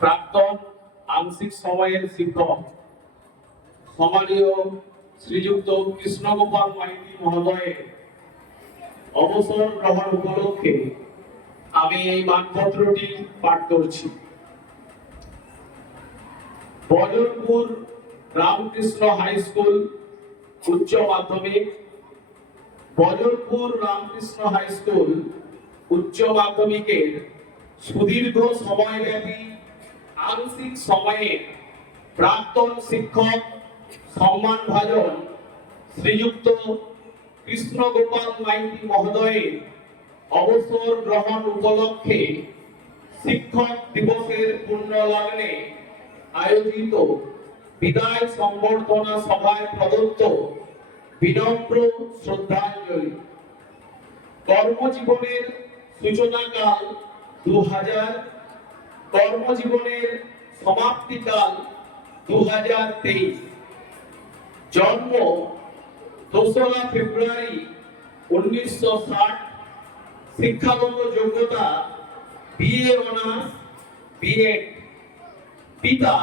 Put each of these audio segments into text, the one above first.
প্রাক্তন আংশিক সময়ের শিক্ষক সম্মানীয় শ্রীযুক্ত কৃষ্ণগোপাল মাইতি মহোদয়ের অবসর গ্রহণ উপলক্ষে আমি এই মানপত্রটি পাঠ করছি। বজরপুর রামকৃষ্ণ হাই স্কুল উচ্চ মাধ্যমিক। বজরপুর রামকৃষ্ণ হাই স্কুল উচ্চ মাধ্যমিকের সুদীর্ঘ সময়ব্যাপী আংশিক সময়ের প্রাক্তন শিক্ষক সম্মানভাজন শ্রীযুক্ত কৃষ্ণগোপাল মাইতি মহোদয়ের অবসর গ্রহণ উপলক্ষে শিক্ষক দিবসের পুণ্যলগ্নে আয়োজিত বিদায় সম্বর্ধনা সভায় প্রদত্ত বিনম্র শ্রদ্ধাঞ্জলি। কর্মজীবনের সূচনাকাল 2000, কর্মজীবনের সমাপ্তিকাল 2023। জন্ম 2রা ফেব্রুয়ারি 1960। শিক্ষাগত যোগ্যতা BA অনার্স B.Ed। পিতা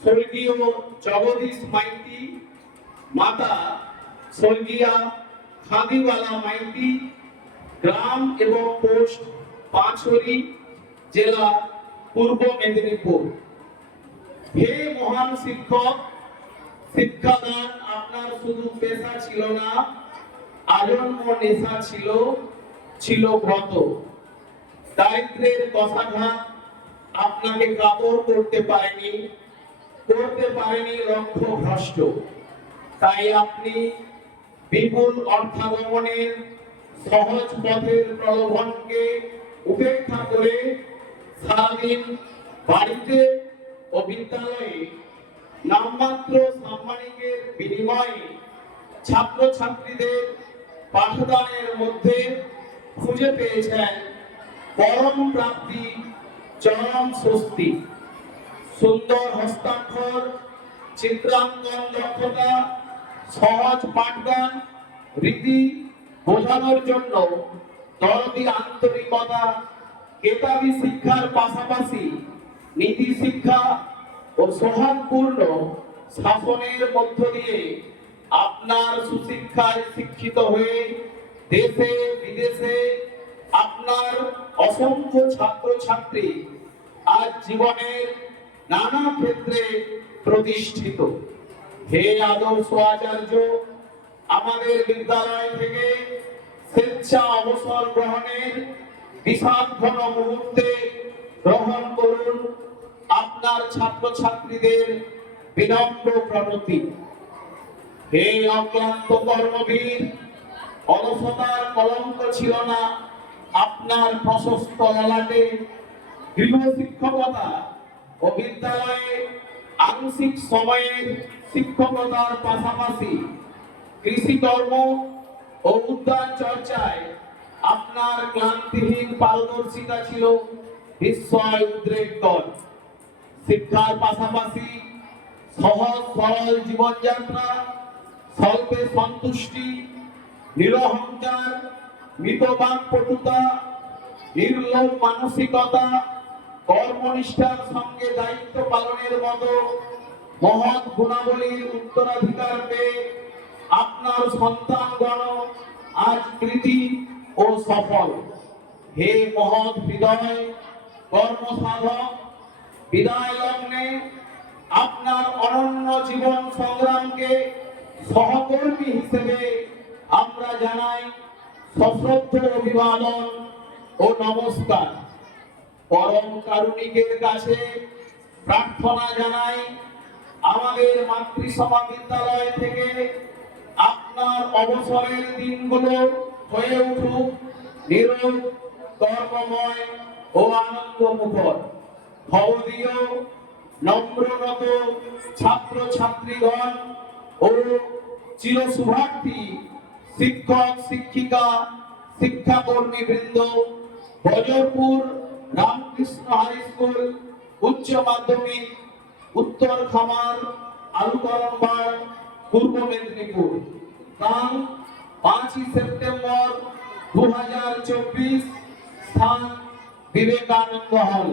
স্বর্গীয় জগদীশ মাইতি, মাতা স্বর্গীয়া খাদিবালা মাইতি। গ্রাম এবং পোস্ট পাঁচড়ি, জেলা পূর্ব মেদিনীপুর। হে মহান শিক্ষক, শিক্ষাদান আপনার শুধু পেশা ছিল না, আজন্ম নেশা ছিল ব্রত। দারিদ্রের কষাঘাত আপনাকে কাতর করতে পারেনি লক্ষ্য ভ্রষ্ট। তাই আপনি বিপুল অর্থাগমনের সহজ পথের প্রলোভনকে উপেক্ষা করে সারাদিন বাড়িতে ও বিদ্যালয়ে নামমাত্র সাম্মানিকের বিনিময়ে ছাত্রছাত্রীদের পাঠদানের মধ্যে খুঁজে পেয়েছেন পরম প্রাপ্তি, চরম স্বস্তি। সুন্দর হস্তাক্ষর, চিত্রাঙ্কন দক্ষতা, সহজ পাঠদান রীতি বোঝানোর জন্য দরদি আন্তরিকতা, কেতাবি শিক্ষার পাশাপাশি নীতি শিক্ষা ও সৌহার্দ্যপূর্ণ শাসনের মধ্য দিয়ে আপনার সুশিক্ষায় শিক্ষিত হয়ে দেশে বিদেশে আপনার অসংখ্য ছাত্রছাত্রী আজ জীবনের নানা ক্ষেত্রে প্রতিষ্ঠিত। হে আদর্শ আচার্য, আমাদের বিদ্যালয় থেকে স্বেচ্ছা অবসর গ্রহণের বিষাদঘন মুহূর্তে গ্রহণ করুন আপনার ছাত্রছাত্রীদের বিনম্র প্রণতি। হে অক্লান্ত কর্মবীর, অলসতার কলঙ্ক ছিল না আপনার প্রশস্ত ললাটে। গৃহ শিক্ষকতা ও বিদ্যালয়ে আংশিক সময়ের শিক্ষকতার পাশাপাশি কৃষিকর্ম ও উদ্যান চর্চায় আপনার ক্লান্তিহীন পারদর্শিতা ছিল বিস্ময় উদ্রেককর। শিক্ষার পাশাপাশি সহজ সরল জীবনযাত্রা, স্বল্পে সন্তুষ্টি, নিরহংকার, মিতবাক্পটুতা, নির্লোভ মানসিকতা, কর্মনিষ্ঠার সঙ্গে দায়িত্ব পালনের মতো মহৎ গুণাবলীর উত্তরাধিকার পেয়ে আপনার সন্তানগণ আজ কৃতি ও সফল। হে মহৎ হৃদয় কর্মসাধক, বিদায় লগ্নে আপনার অনন্য জীবন সংগ্রামকে সহকর্মী হিসেবে আমরা জানাই সশ্রদ্ধ অভিবাদন ও নমস্কার। পরম কারুণিকের কাছে প্রার্থনা জানাই আমাদের মাতৃসভা বিদ্যালয় থেকে আপনার অবসরের দিনগুলো হয়ে উঠুক নীরব, কর্মময় ও আনন্দমুখর। ভবদীয় নম্রনত ছাত্রছাত্রীগণ ও চিরশুভার্থী শিক্ষক শিক্ষিকা শিক্ষাকর্মী বৃন্দ, বজরপুর রামকৃষ্ণ হাই স্কুল উচ্চ মাধ্যমিক, উত্তর খামার, আলুকরণবাড়, পূর্ব মেদিনীপুর। তাং 5ই সেপ্টেম্বর 2024। স্থান বিবেকানন্দ হল।